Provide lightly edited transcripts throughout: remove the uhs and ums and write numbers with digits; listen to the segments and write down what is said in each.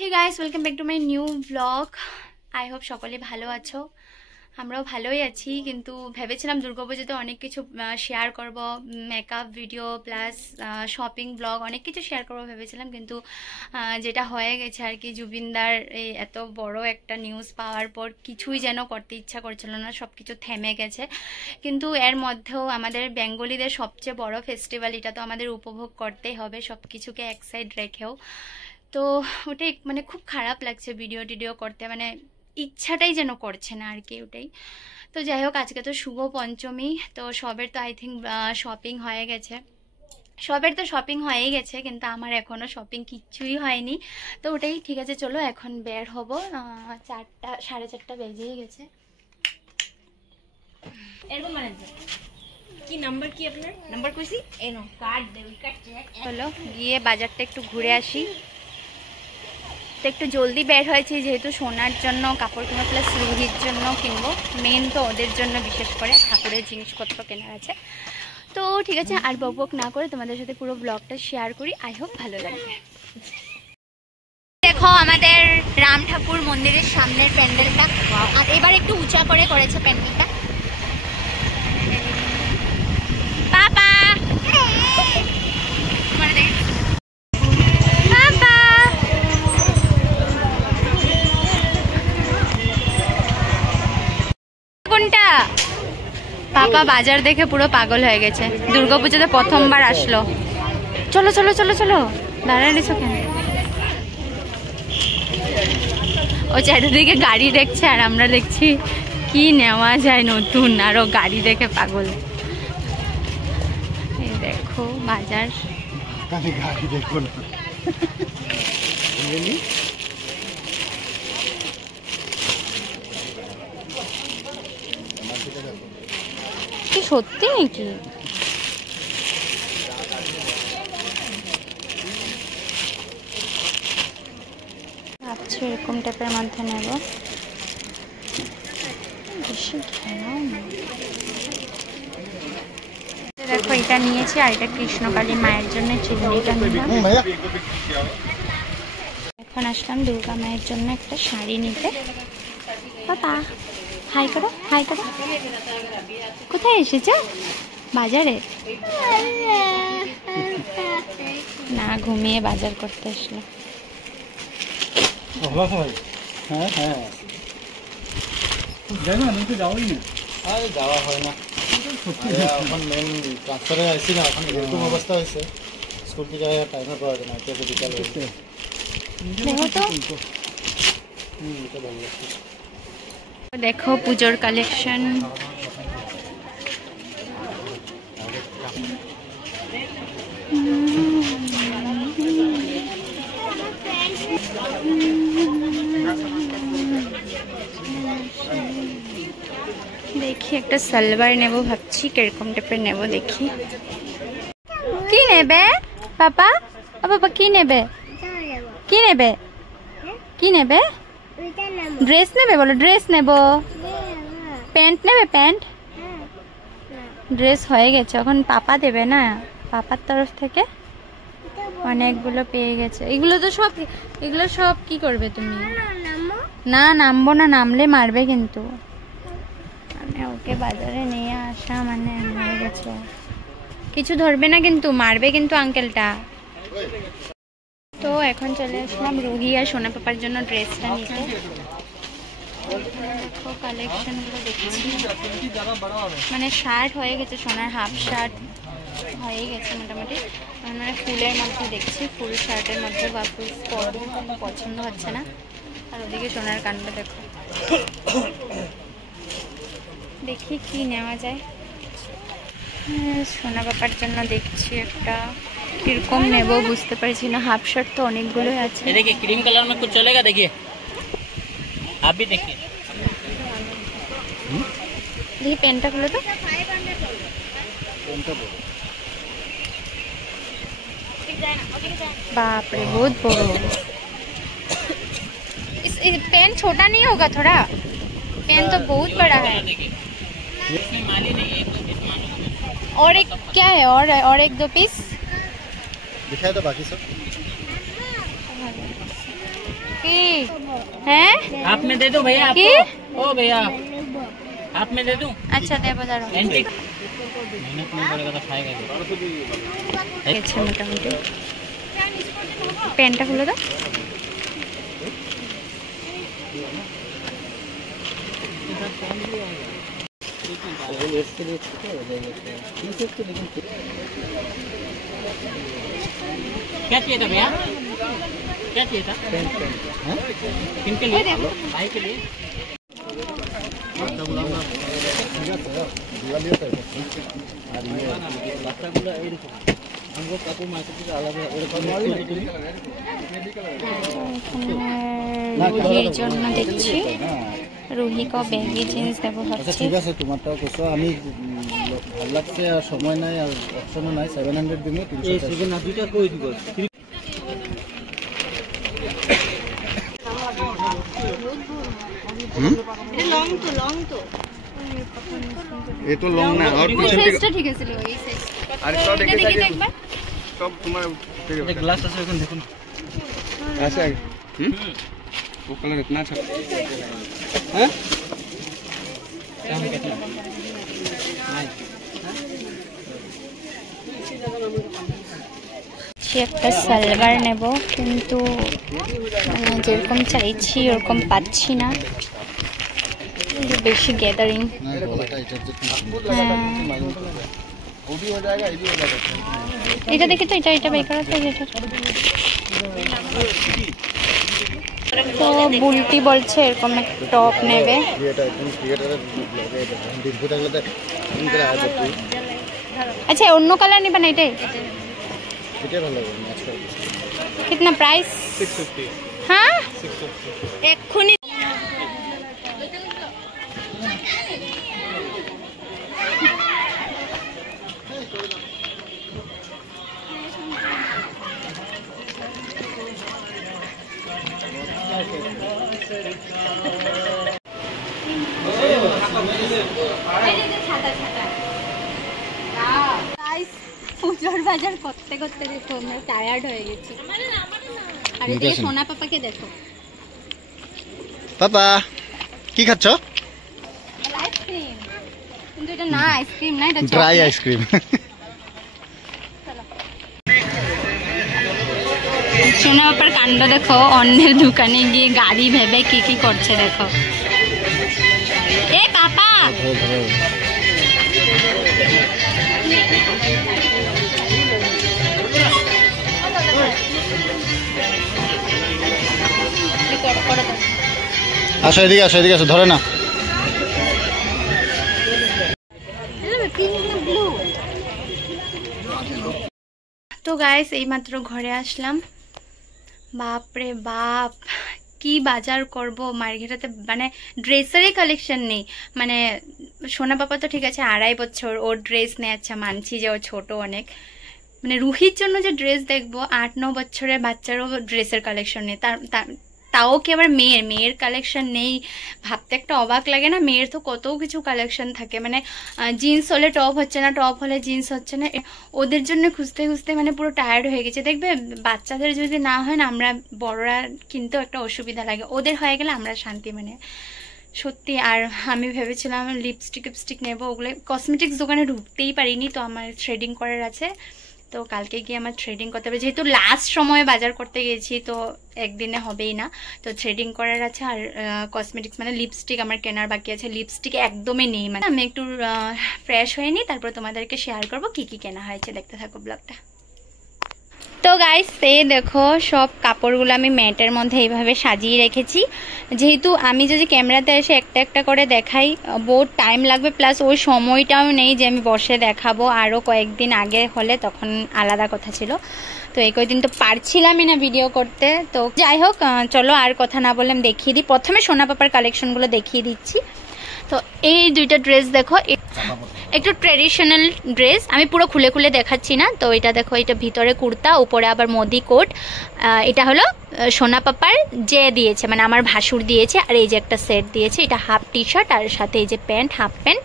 Hey guys welcome back to my new blog. I hope সকলে ভালো আছো, আমরাও ভালোই আছি। কিন্তু ভেবেছিলাম দুর্গাপুজোতে অনেক কিছু শেয়ার করব, makeup video plus shopping blog অনেক কিছু শেয়ার করব ভেবেছিলাম, কিন্তু যেটা হয়ে গেছে আর কি, জুবিনদার এই এত বড় একটা নিউজ পাওয়ার পর কিছুই যেন করতে ইচ্ছা করছিল না, সব কিছু থেমে গেছে। কিন্তু এর মধ্যেও আমাদের বেঙ্গলিদের সবচেয়ে বড় ফেস্টিভ্যাল, এটা তো আমাদের উপভোগ করতেই হবে সব কিছুকে এক সাইড রেখেও। তো ওটাই মানে খুব খারাপ লাগছে ভিডিও টিডিও করতে, মানে ইচ্ছাটাই যেন করছে না আর কি, ওটাই। তো যাই হোক, আজকে তো শুভ পঞ্চমী, তো সবের তো আই থিঙ্ক শপিং হয়ে গেছে, সবের তো শপিং হয়েই গেছে, কিন্তু আমার এখনও শপিং কিচ্ছুই হয়নি। তো ওটাই ঠিক আছে, চলো এখন বের হব। 4টা 4:30 বেজেই গেছে। এরকম মানে কি নাম্বার, কি আপনার নাম্বার কইছি এই নো কার্ড দেবি কাটছে। চলো গিয়ে বাজারটা একটু ঘুরে আসি। তো একটু জলদি বের হয়েছি, যেহেতু সোনার জন্য কাপড় কিনবো প্লাস রুহির জন্য কিনবো, মেন তো ওদের জন্য বিশেষ করে ঠাকুরের জিনিসপত্র কেনার আছে। তো ঠিক আছে, আর বকবক না করে তোমাদের সাথে পুরো ব্লগটা শেয়ার করি, আই হোপ ভালো লাগবে। দেখো আমাদের রাম ঠাকুর মন্দিরের সামনের প্যান্ডেলটা, আর এবার একটু উঁচা করে করেছে প্যান্ডেলটা। বাবা কোনটা? পাপা বাজার দেখে পুরো পাগল হয়ে গেছে, দুর্গাপুজোতে প্রথমবার আসলো। চলো চলো চলো চলো, দাঁড়ায় নিছো কেন? ও চারিদিকে গাড়ি দেখছে আর আমরা দেখছি কি নেওয়া যায় নতুন, আর ও গাড়ি দেখে পাগল। এই দেখো বাজার, গাড়ি দেখো না। কি সত্যি নাকি? ভাবছি এরকম টাইপের মধ্যে নেব, বেশি ঘেরাও না। দেখো এটা নিয়েছি, আর এটা কৃষ্ণকালী মায়ের জন্য চিরুনিটা নিলাম। এখন আসলাম দুর্গা মায়ের জন্য একটা শাড়ি নিতে। বাবা হাই করো, হাই করো। কোথায় এসেছে? বাজারে না, ঘুমিয়ে বাজার করতে আসলো। হ্যাঁ হ্যাঁ যাই না, তো যাওয়াই না। আরে যাওয়া হয় না, এখন মেন ট্রান্সফারে আসছি না, এখন এরকম অবস্থা হয়েছে, স্কুল থেকে টাইমে পাওয়া যায় না, তো বিকাল হচ্ছে। দেখো পুজোর কালেকশন, দেখি একটা সালোয়ার নেব, ভাবছি কিরকম টাইপের নেব, দেখি কি নেবে পাপা। বাবা কি নেবে, কি নেবে, কি নেবে? ড্রেস নেবে? বলো ড্রেস নেব। প্যান্ট নেবে? প্যান্ট ড্রেস হয়ে গেছে, এখন পাপা দেবে না, পাপার তরফ থেকে অনেকগুলো পেয়ে গেছে। এগুলো সব কি করবে তুমি? না নামবো না, নামলে মারবে কিন্তু। মানে ওকে বাজারে নিয়ে আসা মানে হয়ে গেছে, কিছু ধরবে না কিন্তু, মারবে কিন্তু আঙ্কেলটা। তো এখন চলে আসলাম রুহি আর সোনা পাপার জন্য ড্রেসটা নিতে। দেখো কালেকশনগুলো দেখছি, মানে শার্ট হয়ে গেছে, সোনার হাফ শার্ট হয়ে গেছে মোটামুটি, মানে ফুলের মধ্যে দেখছি, ফুল শার্টের মধ্যে বা ফুল পরবো, পছন্দ হচ্ছে না। আর ওদিকে সোনার কানটা দেখো, দেখি কি নেওয়া যায়। সোনা পাপার জন্য দেখছি একটা, কিরকম নেব বুঝতে পারছি না, হাফ শার্ট তো অনেকগুলোই আছে। देखिए क्रीम कलर में कुछ चलेगा, देखिए आप भी देखिए। দেখি পেনটা খুলে তো, बाप रे बहुत बड़ा। इस पेन छोटा नहीं होगा थोड़ा? पेन तो बहुत बड़ा है। और एक क्या है, और एक 2 पीस दिखाए तो बाकी सब हैं आप में दे दो भैया की ओ भैया आप में दे दूं अच्छा दे बाजार एंटीक मेहनत नहीं करेगा तो खाएगा क्या? अच्छा मोटामुटी पेनটা খুলে দাও क्या चाहिए था भैया क्या चाहिए था किनके लिए भाई के लिए রুহির জন্য দেখছি রুহিকে ব্যাগি জিন্স দেবো আচ্ছা ভাবছি ঠিক আছে তোমারটাও কৈছো আমি ভালো লাগছে আর সময় নাই আর অপশনও নাই 700 দিনে 300 না দুইটা কই দিব ये तो लॉन्ग ना और ওই पीछे সাইজটা ঠিক আছে ওই সাইজ अरे तो এটা देखे দেখি তো একবার सब तुम्हारे एक ग्लास আছে এখন দেখুন ऐसा है वो कलर इतना अच्छा हैं একটা সালোয়ার নেব কিন্তু যেরকম চাইছি ওরকম পাচ্ছি না বেশি গ্যাদারিং না গলাটা এটার যে वो भी हो जाएगा ये भी हो जाएगा এটা দেখি তো এটা বাই করা তো এটা তো বুলটি বলছে এরকম একটা টপ নেবে এটা একদম ক্রিয়েটারের ব্লগে এটা দিনপুর থাকলে তো ফোন করে আসবে তুই আচ্ছা অন্য কালার নেবে না এটাই এটাই ভালো লাগবে ম্যাচ করে कितना प्राइस 650 हाँ 650 एखुनी পুজোর বাজার করতে করতে দেখো আমরা টায়ার্ড হয়ে গেছি আর এদিকে সোনা পাপাকে দেখো পাপা কি খাচ্ছ আইসক্রিম কিন্তু এটা না আইসক্রিম না এটা ড্রাই আইসক্রিম সোনা পাপার কাণ্ড দেখো অন্যের দোকানে গিয়ে গাড়ি ভেবে কি কি করছে দেখো এ পাপা আসো এদিকে আসো ধরে না তো গাইস এইমাত্র ঘরে আসলাম বাপ রে বাপ কি বাজার করব মার্কেটেতে মানে ড্রেসেরই কালেকশন নেই মানে সোনা পাপা তো ঠিক আছে 2.5 বছর ওর ড্রেস নেই আচ্ছা মানছি যে ও ছোট অনেক মানে রুহির জন্য যে ড্রেস দেখবো 8-9 বছরের বাচ্চারও ড্রেসের কালেকশন নেই তাও কি আবার মেয়ের কালেকশন নেই ভাবতে একটা অবাক লাগে না মেয়ের তো কত কিছু কালেকশন থাকে মানে জিন্স হলে টপ হচ্ছে না টপ হলে জিন্স হচ্ছে না ওদের জন্য খুঁজতে খুঁজতে মানে পুরো টায়ার্ড হয়ে গেছে দেখবে বাচ্চাদের যদি না হয় না আমরা বড়রা কিন্তু একটা অসুবিধা লাগে ওদের হয়ে গেলে আমরা শান্তি মানে সত্যি আর আমি ভেবেছিলাম লিপস্টিক নেবো ওগুলো কসমেটিক্স দোকানে ঢুকতেই পারিনি তো আমার থ্রেডিং করার আছে তো কালকে গিয়ে আমার থ্রেডিং করতে হবে যেহেতু লাস্ট সময়ে বাজার করতে গেছি তো একদিনে হবেই না তো থ্রেডিং করার আছে আর কসমেটিক্স মানে লিপস্টিক আমার কেনার বাকি আছে লিপস্টিক একদমই নেই মানে আমি একটু ফ্রেশ হয়ে নিই তারপর তোমাদেরকে শেয়ার করবো কি কি কেনা হয়েছে দেখতে থাকো ব্লগটা তো গাইস এই দেখো সব কাপড়গুলো আমি ম্যাটের মধ্যে এইভাবে সাজিয়ে রেখেছি যেহেতু আমি যদি ক্যামেরাতে এসে একটা একটা করে দেখাই বহুত টাইম লাগবে প্লাস ওই সময়টাও নেই যে আমি বসে দেখাবো আরও কয়েকদিন আগে হলে তখন আলাদা কথা ছিল তো এই কয়েকদিন তো পারছিলামই না ভিডিও করতে তো যাই হোক চলো আর কথা না বলে আমি দেখিয়ে দিই প্রথমে সোনা পাপার কালেকশনগুলো দেখিয়ে দিচ্ছি তো এই দুইটা ড্রেস দেখো একটু ট্রেডিশনাল ড্রেস আমি পুরো খুলে খুলে দেখাচ্ছি না তো এটা দেখো এটা ভিতরে কুর্তা উপরে আবার মোদি কোট এটা হলো সোনা পাপার যে দিয়েছে মানে আমার ভাসুর দিয়েছে আর এই যে একটা সেট দিয়েছে এটা হাফ টি শার্ট আর সাথে এই যে প্যান্ট হাফ প্যান্ট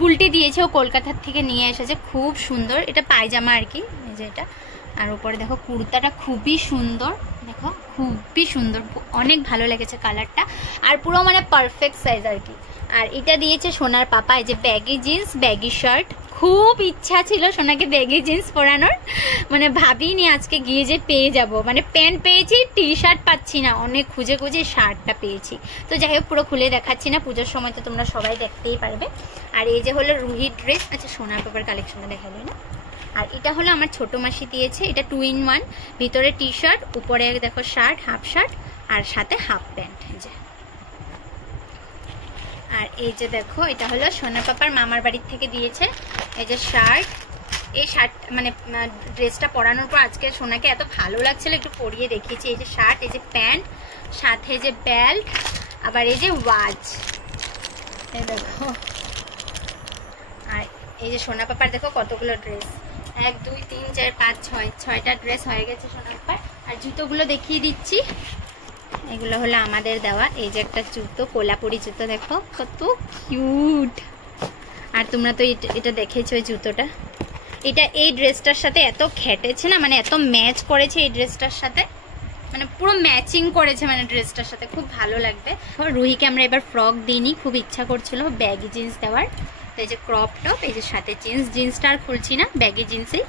বুলটি দিয়েছে ও কলকাতার থেকে নিয়ে এসেছে খুব সুন্দর এটা পায়জামা আর কি এই যে এটা আর উপরে দেখো কুর্তাটা খুবই সুন্দর দেখো খুবই সুন্দর, অনেক ভালো লেগেছে কালারটা, আর পুরো মানে পারফেক্ট সাইজ আর কি। আর এটা দিয়েছে সোনার পাপা, এই যে ব্যাগি জিন্স ব্যাগি শার্ট। খুব ইচ্ছা ছিল সোনাকে ব্যাগি জিন্স পরানোর, মানে ভাবিনি আজকে গিয়ে যে পেয়ে যাব। মানে প্যান্ট পেয়েছি, টি শার্ট পাচ্ছি না, অনেক খুঁজে খুঁজে শার্টটা পেয়েছি। তো যাই হোক পুরো খুলে দেখাচ্ছি না, পুজোর সময় তো তোমরা সবাই দেখতেই পারবে। আর এই যে হলো রুহির ড্রেস। আচ্ছা সোনার পাপার কালেকশনটা দেখাবে না। আর এটা হলো আমার ছোট মাসি দিয়েছে, এটা 2 in 1, ভিতরে টি শার্ট, উপরে দেখো শার্ট, হাফ শার্ট আর সাথে হাফ প্যান্ট। আর এই যে দেখো এটা হলো সোনার পাপার মামার বাড়ির থেকে দিয়েছে, এই যে শার্ট। এই শার্ট মানে ড্রেসটা পরানোর পর আজকে সোনাকে এত ভালো লাগছিল, একটু পরিয়ে দেখিয়েছি। এই যে শার্ট, এই যে প্যান্ট, সাথে যে বেল্ট, আবার এই যে ওয়াচ, এই দেখো। আর এই যে সোনা পাপার দেখো কতগুলো ড্রেস, 1 2 3 4 5 6, 6টা ড্রেস হয়ে গেছে সোনা পাপার। আর জুতোগুলো দেখিয়ে দিচ্ছি, এগুলো হলো আমাদের দেওয়া। এই যে একটা জুতো, কোলাপুরি জুতো, দেখো কত কিউট। আর তোমরা তো এটা দেখেছো এই জুতোটা, এটা এই ড্রেসটার সাথে এত খেটেছে না, মানে এত ম্যাচ করেছে এই ড্রেসটার সাথে, মানে পুরো ম্যাচিং করেছে মানে ড্রেসটার সাথে, খুব ভালো লাগবে। রুহিকে আমরা এবার ফ্রক দিইনি, খুব ইচ্ছা করছিল ব্যাগি জিন্স দেওয়ার। তো এই যে ক্রপ টপ, এই যে সাথে জিন্সটা আর খুলছি না, ব্যাগি জিন্সই।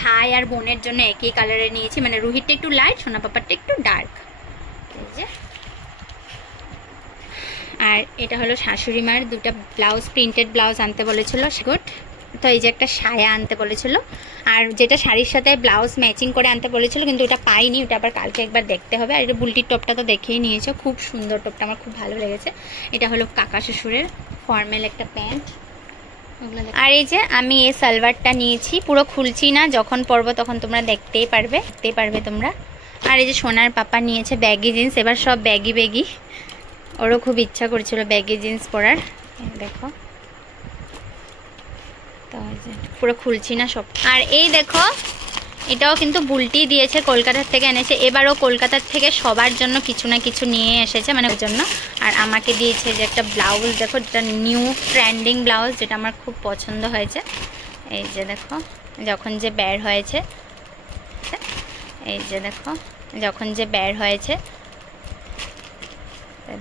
ভাই আর বোনের জন্য একই কালারে নিয়েছি, মানে রুহিরটা একটু লাইট, সোনা পাপারটা একটু ডার্ক। আর এটা হলো শাশুড়ি মার দুটা ব্লাউজ, প্রিন্টেড ব্লাউজ আনতে বলেছিল গুড। তো এই যে একটা সায়া আনতে বলেছিল, আর যেটা শাড়ির সাথে ব্লাউজ ম্যাচিং করে আনতে বলেছিল, কিন্তু ওটা পাইনি, ওটা আবার কালকে একবার দেখতে হবে। আর এটা বুলটির টপটা তো দেখেই নিয়েছো, খুব সুন্দর টপটা, আমার খুব ভালো লেগেছে। এটা হলো কাকা শ্বশুরের ফর্মাল একটা প্যান্ট। আর এই যে আমি এই সালোয়ারটা নিয়েছি, পুরো খুলছি না, যখন পরবো তখন তোমরা দেখতেই পারবে তোমরা। আর এই যে সোনার পাপা নিয়েছে ব্যাগি জিন্স, এবার সব ব্যাগি ব্যাগি, ওরও খুব ইচ্ছা করছিল ব্যাগি জিন্স পরার, দেখো। তো পুরো খুলছি না সব। আর এই দেখো এটাও কিন্তু বুলটি দিয়েছে, কলকাতার থেকে এনেছে। এবারও কলকাতার থেকে সবার জন্য কিছু না কিছু নিয়ে এসেছে, মানে ওর জন্য। আর আমাকে দিয়েছে যে একটা ব্লাউজ, দেখো যেটা নিউ ট্রেন্ডিং ব্লাউজ, যেটা আমার খুব পছন্দ হয়েছে। এই যে দেখো যখন যে বের হয়েছে, এই যে দেখো যখন যে বের হয়েছে,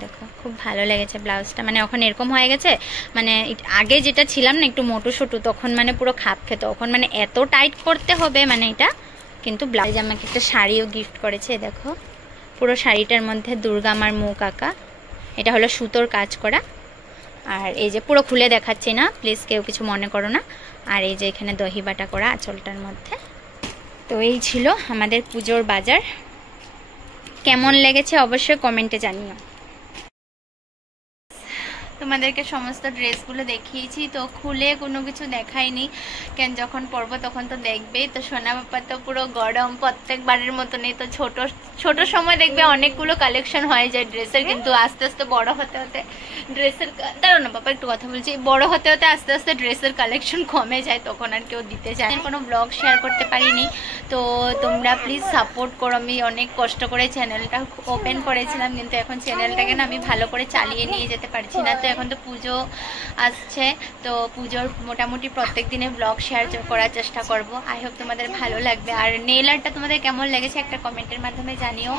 দেখো খুব ভালো লেগেছে ব্লাউজটা। মানে এখন এরকম হয়ে গেছে, মানে আগে যেটা ছিলাম না একটু মোটু সোটু, তখন মানে পুরো খাপ খেত, তখন মানে এত টাইট করতে হবে মানে এটা। কিন্তু ব্লাউজ আমাকে একটা শাড়িও গিফট করেছে, দেখো পুরো শাড়িটার মধ্যে দুর্গা মার মুখ আঁকা, এটা হলো সুতোর কাজ করা। আর এই যে পুরো খুলে দেখাচ্ছি না, প্লিজ কেউ কিছু মনে করো না। আর এই যে এখানে দহি বাটা করা আঁচলটার মধ্যে। তো এই ছিল আমাদের পুজোর বাজার, কেমন লেগেছে অবশ্যই কমেন্টে জানিও। তোমাদেরকে সমস্ত ড্রেসগুলো দেখিয়েছি, তো খুলে কোনো কিছু দেখাইনি, কেন যখন পরবো তখন তো দেখবেই। তো সোনা বাবা তো পুরো গরম প্রত্যেকবারের মতনই, তো ছোট সময় দেখবে অনেকগুলো কালেকশন হয়ে যায় ড্রেসের, কিন্তু আস্তে আস্তে বড় হতে হতে ড্রেসের, দাঁড়ো না বাবা একটু কথা বলছি, বড় হতে হতে আস্তে আস্তে ড্রেসের কালেকশন কমে যায়, তখন আর কেউ দিতে চায়। কোনো ব্লগ শেয়ার করতে পারিনি, তো তোমরা প্লিজ সাপোর্ট করো। আমি অনেক কষ্ট করে চ্যানেলটা ওপেন করেছিলাম, কিন্তু এখন চ্যানেলটাকে না আমি ভালো করে চালিয়ে নিয়ে যেতে পারছি না। তো এখন তো পুজো আসছে, তো পুজোর মোটামুটি প্রত্যেক দিনে ব্লগ শেয়ার করার চেষ্টা করব। আই হোপ তোমাদের ভালো লাগবে। আর নেল আর্টটা তোমাদের কেমন লেগেছে একটা কমেন্টের মাধ্যমে জানিও।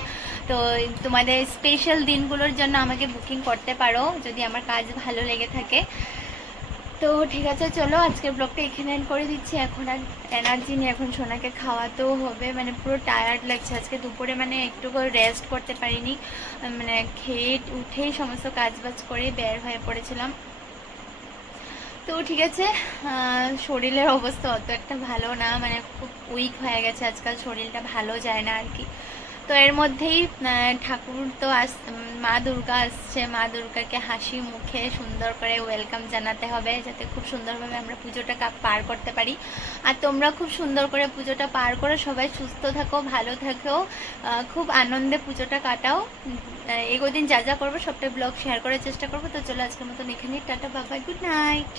তো তোমাদের স্পেশাল দিনগুলোর জন্য আমাকে বুকিং করতে পারো যদি আমার কাজ ভালো লেগে থাকে। তো ঠিক আছে, চলো আজকের ব্লগটা এখানে এন্ড করে দিচ্ছি। এখন আর এনার্জি নেই, এখন সোনাকে খাওয়াতেও হবে, মানে পুরো টায়ার্ড লাগছে। আজকে দুপুরে মানে একটু করে রেস্ট করতে পারিনি, মানে খেয়ে উঠেই সমস্ত কাজবাজ করে বের হয়ে পড়েছিলাম। তো ঠিক আছে, শরীরের অবস্থা অত একটা ভালো না, মানে খুব উইক হয়ে গেছে আজকাল, শরীরটা ভালো যায় না আর কি। তো এর মধ্যেই ঠাকুর তো মা দুর্গা আসছে, মা দুর্গাকে হাসি মুখে সুন্দর করে ওয়েলকাম জানাতে হবে, যাতে খুব সুন্দরভাবে আমরা পুজোটা পার করতে পারি। আর তোমরা খুব সুন্দর করে পুজোটা পার করো, সবাই সুস্থ থাকো, ভালো থাকো, খুব আনন্দে পুজোটা কাটাও। এগোদিন যা যা করবো সবটাই ব্লগ শেয়ার করার চেষ্টা করবো। তো চলো আজকের মতন এখানেই, tata, bye bye, good night.